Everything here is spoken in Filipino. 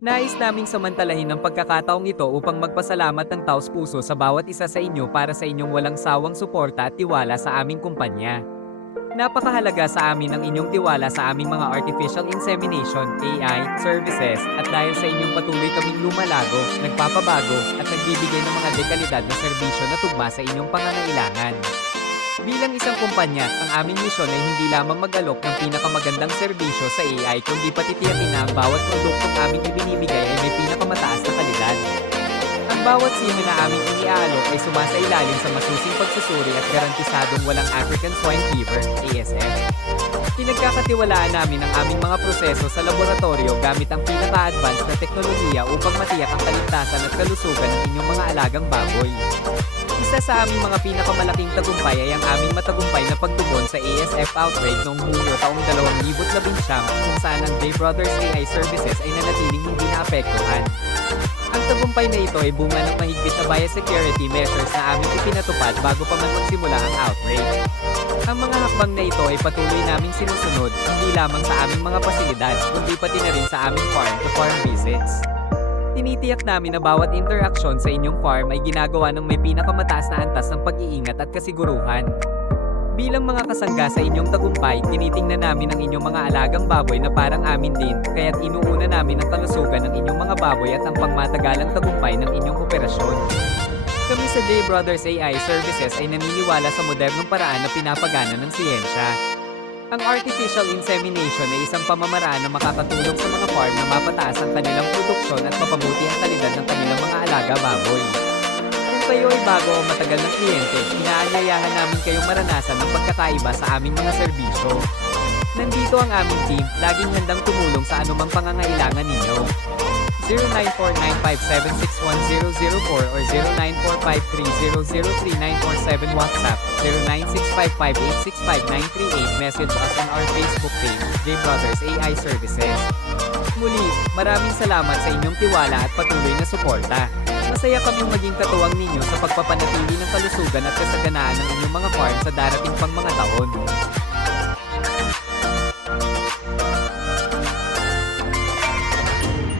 Nais naming samantalahin ang pagkakataong ito upang magpasalamat ng taos-puso sa bawat isa sa inyo para sa inyong walang sawang suporta at tiwala sa aming kumpanya. Napakahalaga sa amin ang inyong tiwala sa aming mga artificial insemination, AI, services, at dahil sa inyong patuloy kaming lumalago, nagpapabago, at nagbibigay ng mga dekalidad na serbisyo na tugma sa inyong pangangailangan. Bilang isang kumpanya, ang aming misyon ay hindi lamang mag-alok ng pinakamagandang serbisyo sa AI kundi pati tiyakin na ang bawat produktong aming ibinibigay ay may pinakamataas na kalidad. Ang bawat sino na aming iniaalok ay sumasailalim sa masusing pagsusuri at garantisadong walang African Swine Fever, ASF. Pinagkakatiwalaan namin ang aming mga proseso sa laboratorio gamit ang pinaka-advanced na teknolohiya upang matiyak ang kaligtasan at kalusugan ng inyong mga alagang baboy. Isa sa aming mga pinakamalaking tagumpay ay ang aming matagumpay na pagtugon sa ASF outbreak noong Hulyo taong 2019 kung saan ang J Brothers AI Services ay nanatiling hindi naapektuhan. Ang tagumpay na ito ay bunga ng mahigpit na biosecurity measures na aming ipinatupad bago pa man magsimula ang outbreak. Ang mga hakbang na ito ay patuloy naming sinusunod, hindi lamang sa aming mga pasilidad, kundi pati na rin sa aming farm-to-farm visits. Tinitiyak namin na bawat interaksyon sa inyong farm ay ginagawa ng may pinakamataas na antas ng pag-iingat at kasiguruhan. Bilang mga kasangga sa inyong tagumpay, tinitingnan namin ang inyong mga alagang baboy na parang amin din, kaya't inuuna namin ang kalusugan ng inyong mga baboy at ang pangmatagalang tagumpay ng inyong operasyon. Kami sa J Brothers AI Services ay naniniwala sa modernong paraan na pinapagana ng siyensya. Ang artificial insemination ay isang pamamaraan na makakatulong sa mga farm na mapataas ang kanilang produksyon at mapabuti ang kalidad ng kanilang mga alaga baboy. Kung kayo ay bago o matagal ng kliyente, inaanyayahan namin kayong maranasan ng pagkakaiba sa aming mga serbisyo. Nandito ang aming team, laging handang tumulong sa anumang pangangailangan ninyo. 0949576100 or 0945300394 WhatsApp, 0965586538 message us on our Facebook page, J Brothers AI Services. Muli, maraming salamat sa inyong tiwala at patuloy na suporta. Masaya kaming maging katuwang ninyo sa pagpapanatili ng kalusugan at kasaganaan ng inyong mga farm sa darating pang mga taon.